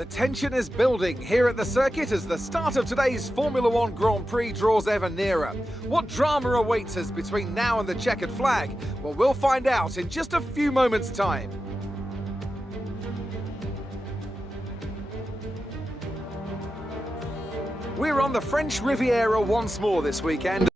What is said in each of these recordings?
The tension is building here at the circuit as the start of today's Formula One Grand Prix draws ever nearer. What drama awaits us between now and the checkered flag? Well, we'll find out in just a few moments' time. We're on the French Riviera once more this weekend.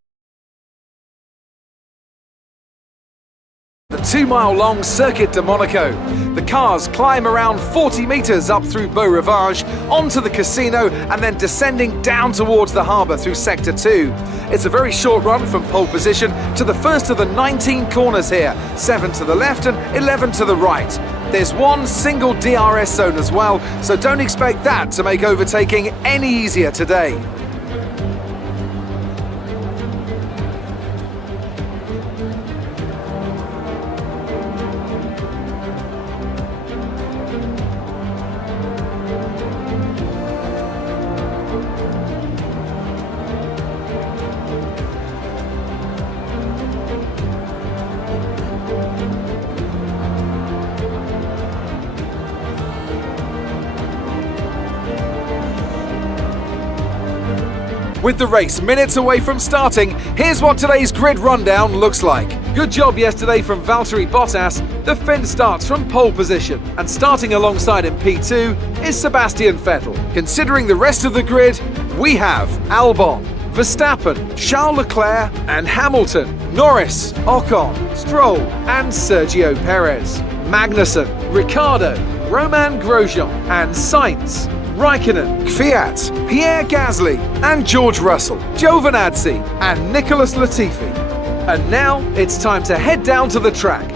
The 2-mile-long Circuit de Monaco. The cars climb around 40 metres up through Beau Rivage, onto the casino, and then descending down towards the harbour through Sector 2. It's a very short run from pole position to the first of the 19 corners here, 7 to the left and 11 to the right. There's one single DRS zone as well, so don't expect that to make overtaking any easier today. With the race minutes away from starting, here's what today's grid rundown looks like. Good job yesterday from Valtteri Bottas. The Finn starts from pole position, and starting alongside in P2 is Sebastian Vettel. Considering the rest of the grid, we have Albon, Verstappen, Charles Leclerc and Hamilton, Norris, Ocon, Stroll and Sergio Perez, Magnussen, Ricciardo, Romain Grosjean and Sainz, Raikkonen, Kvyat, Pierre Gasly and George Russell, Giovinazzi and Nicholas Latifi. And now it's time to head down to the track.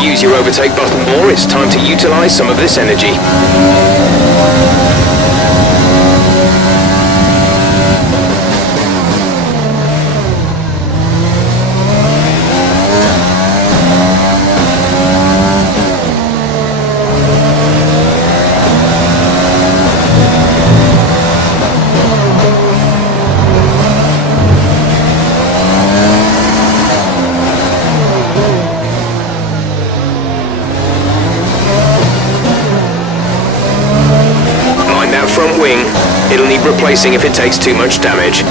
Use your overtake button more, it's time to utilize some of this energy. Front wing. It'll need replacing if it takes too much damage.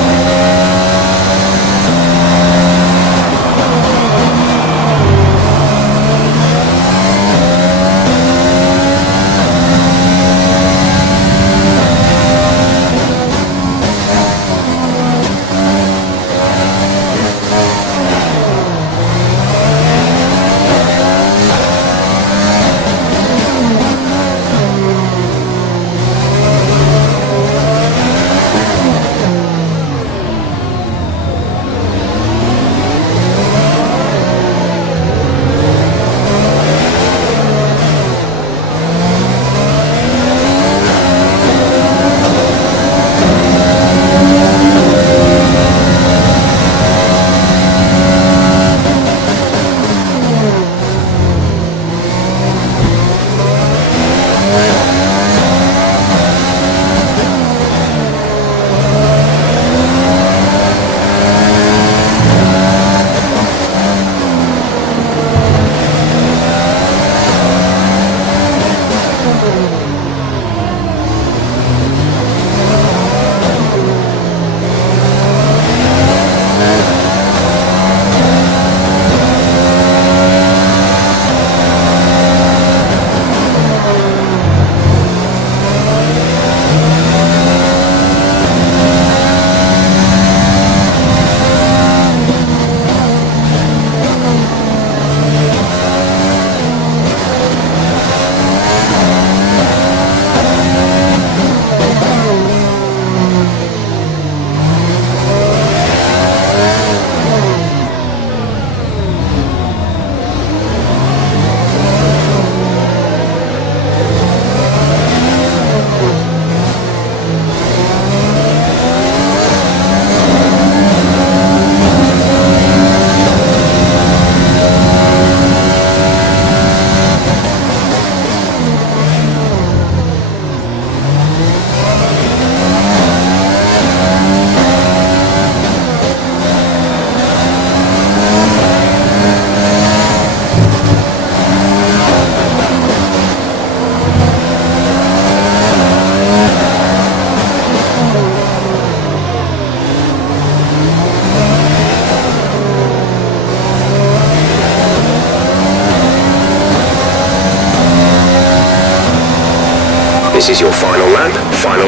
This is your final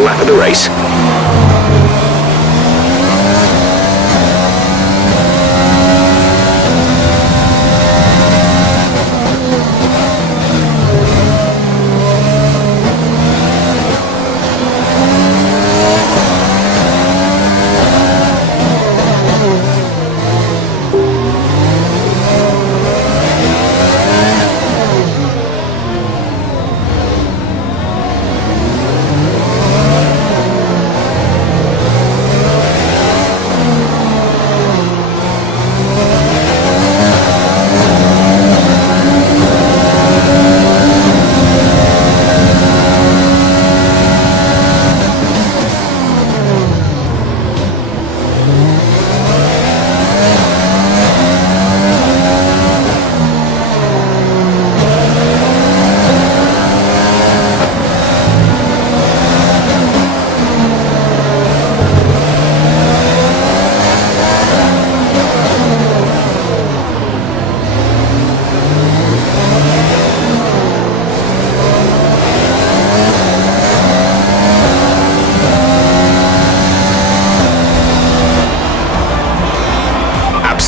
lap of the race.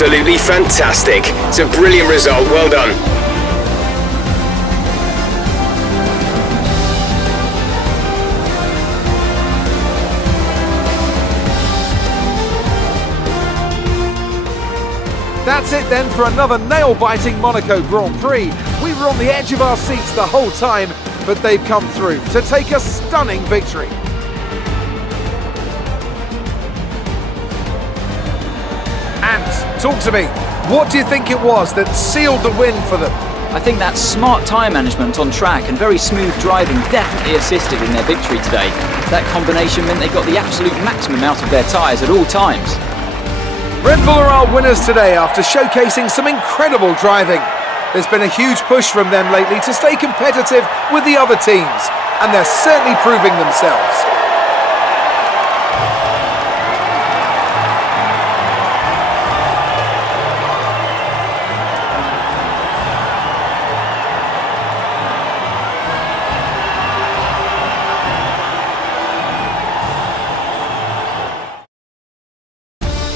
Absolutely fantastic. It's a brilliant result. Well done. That's it then for another nail-biting Monaco Grand Prix. We were on the edge of our seats the whole time, but they've come through to take a stunning victory. And talk to me, what do you think it was that sealed the win for them? I think that smart tyre management on track and very smooth driving definitely assisted in their victory today. That combination meant they got the absolute maximum out of their tyres at all times. Red Bull are our winners today after showcasing some incredible driving. There's been a huge push from them lately to stay competitive with the other teams, and they're certainly proving themselves.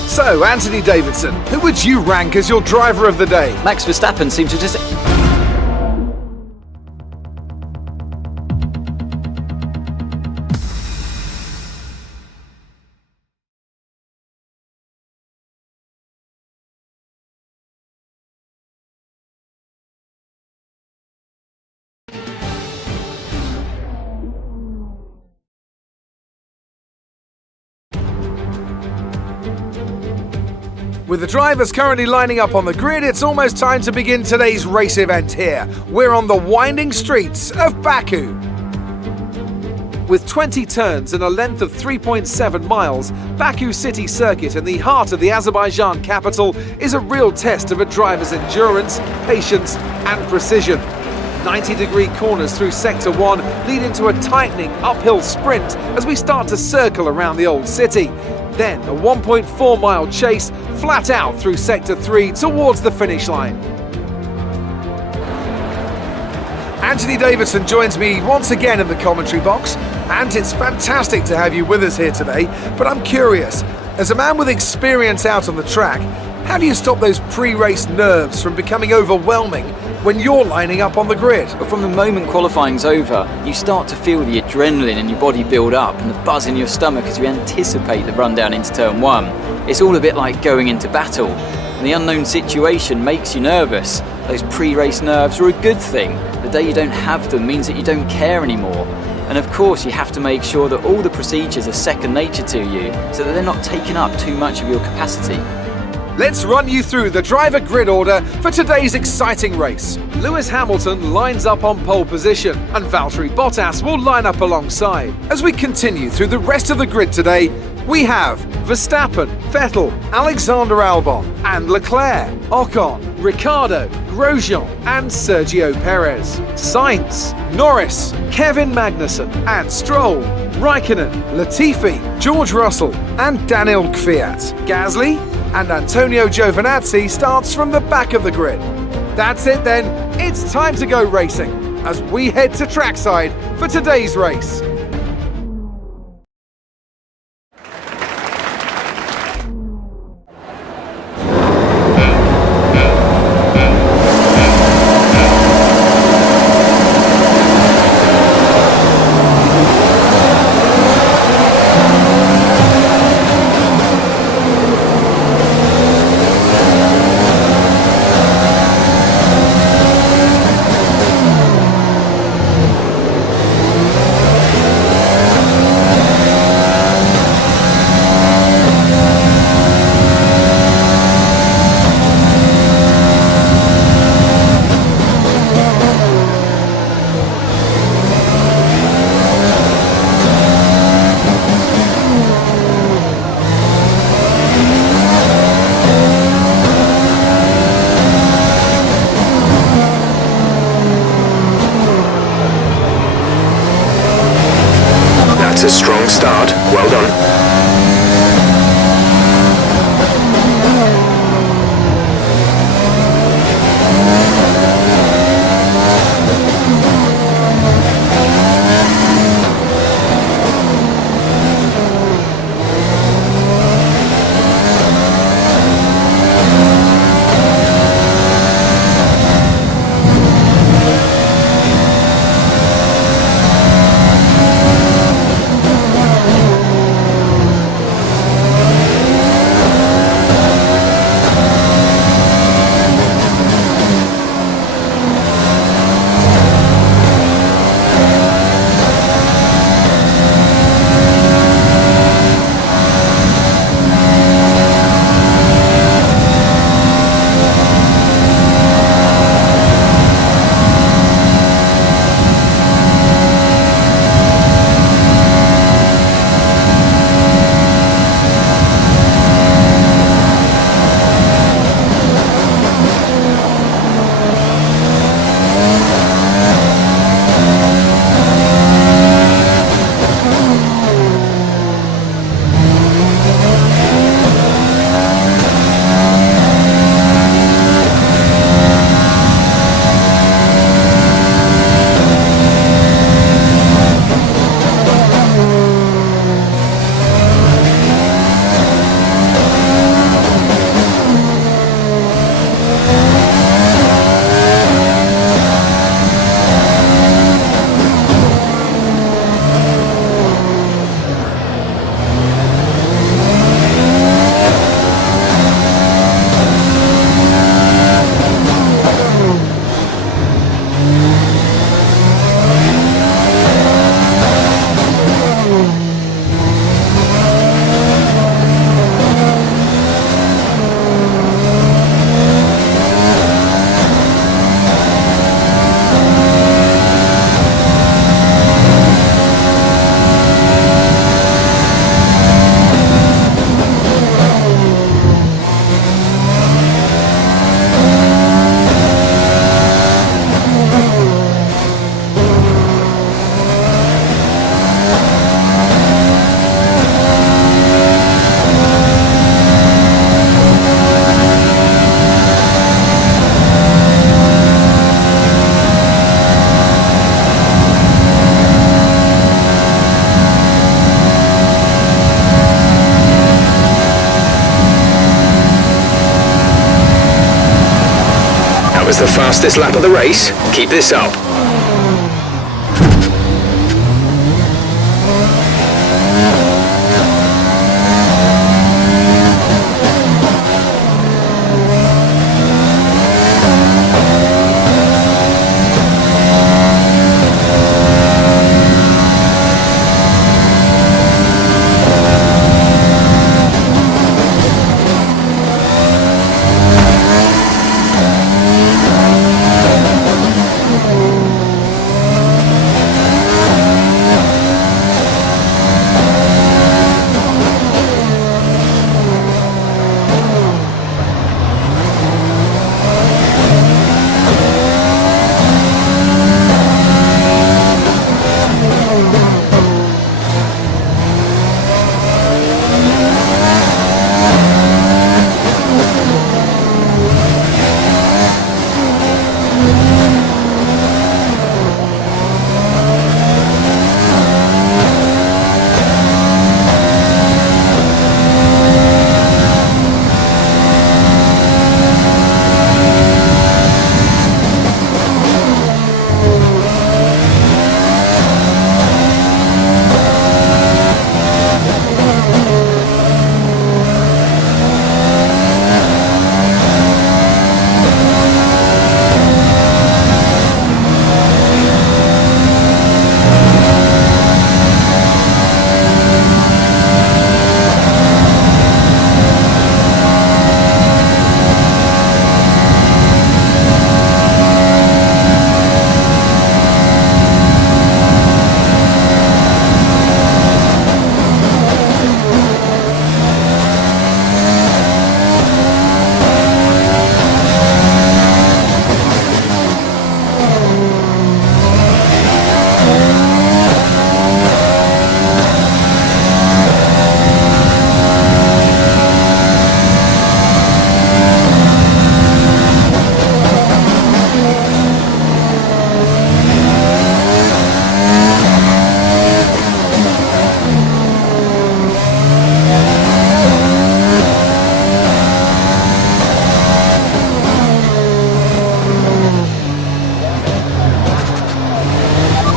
So, Anthony Davidson, who would you rank as your driver of the day? Max Verstappen seemed to just... With the drivers currently lining up on the grid, it's almost time to begin today's race event here. We're on the winding streets of Baku. With 20 turns and a length of 3.7 miles, Baku City Circuit in the heart of the Azerbaijan capital is a real test of a driver's endurance, patience and precision. 90-degree corners through Sector 1 lead into a tightening uphill sprint as we start to circle around the old city. Then a 1.4-mile chase flat out through Sector 3 towards the finish line. Anthony Davidson joins me once again in the commentary box, and it's fantastic to have you with us here today. But I'm curious, as a man with experience out on the track, how do you stop those pre-race nerves from becoming overwhelming when you're lining up on the grid? But from the moment qualifying's over, you start to feel the adrenaline in your body build up and the buzz in your stomach as you anticipate the run down into turn 1. It's all a bit like going into battle. And the unknown situation makes you nervous. Those pre-race nerves are a good thing. The day you don't have them means that you don't care anymore. And of course you have to make sure that all the procedures are second nature to you so that they're not taking up too much of your capacity. Let's run you through the driver grid order for today's exciting race. Lewis Hamilton lines up on pole position and Valtteri Bottas will line up alongside. As we continue through the rest of the grid today, we have Verstappen, Vettel, Alexander Albon and Leclerc, Ocon, Ricciardo, Grosjean and Sergio Perez, Sainz, Norris, Kevin Magnussen and Stroll, Raikkonen, Latifi, George Russell and Daniel Kvyat, Gasly and Antonio Giovinazzi starts from the back of the grid. That's it then, it's time to go racing. as we head to trackside for today's race. That's a strong start. Well done. That was the fastest lap of the race. Keep this up.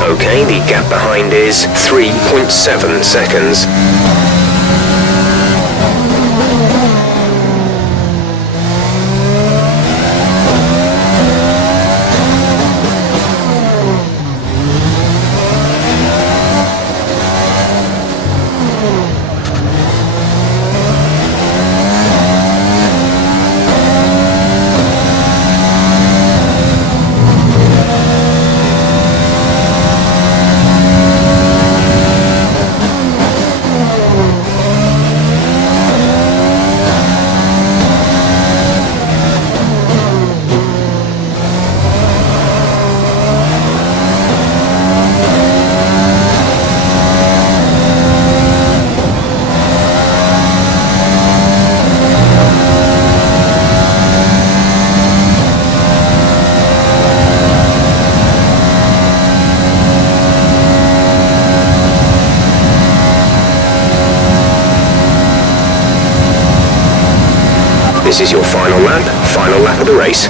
Okay, the gap behind is 3.7 seconds. This is your final lap of the race.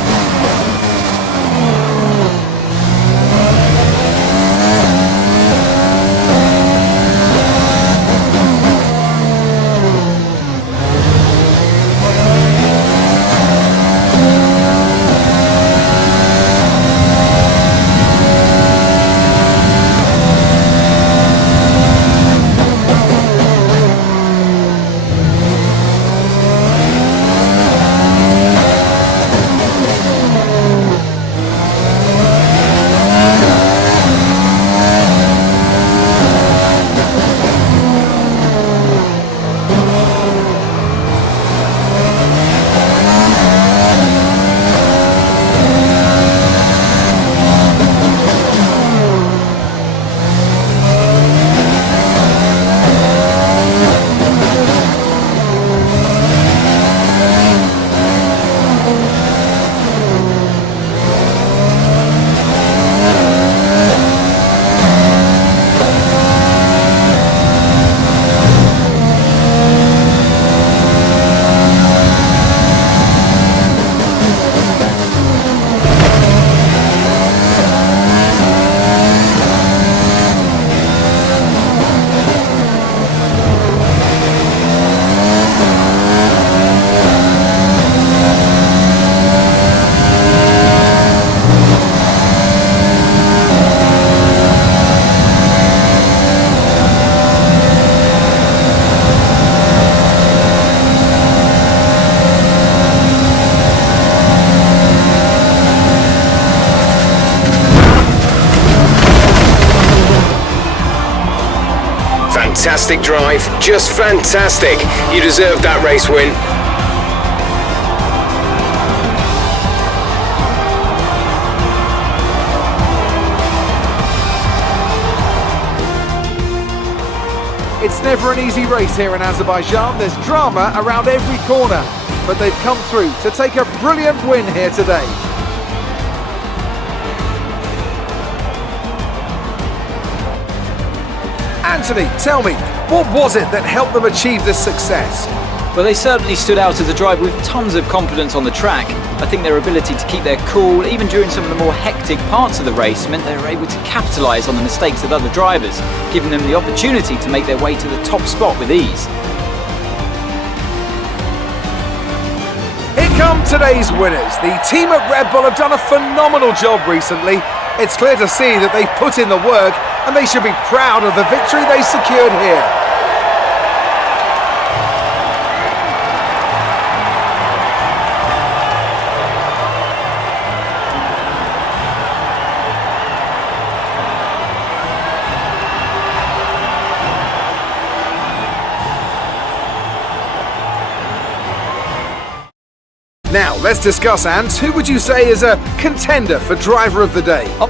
Fantastic drive, just fantastic. You deserved that race win. It's never an easy race here in Azerbaijan. There's drama around every corner, but they've come through to take a brilliant win here today. Anthony, tell me, what was it that helped them achieve this success? Well, they certainly stood out as a driver with tons of confidence on the track. I think their ability to keep their cool, even during some of the more hectic parts of the race, meant they were able to capitalise on the mistakes of other drivers, giving them the opportunity to make their way to the top spot with ease. Here come today's winners. The team at Red Bull have done a phenomenal job recently. It's clear to see that they've put in the work, and they should be proud of the victory they secured here. Now, let's discuss, Ant. Who would you say is a contender for Driver of the Day? Oh,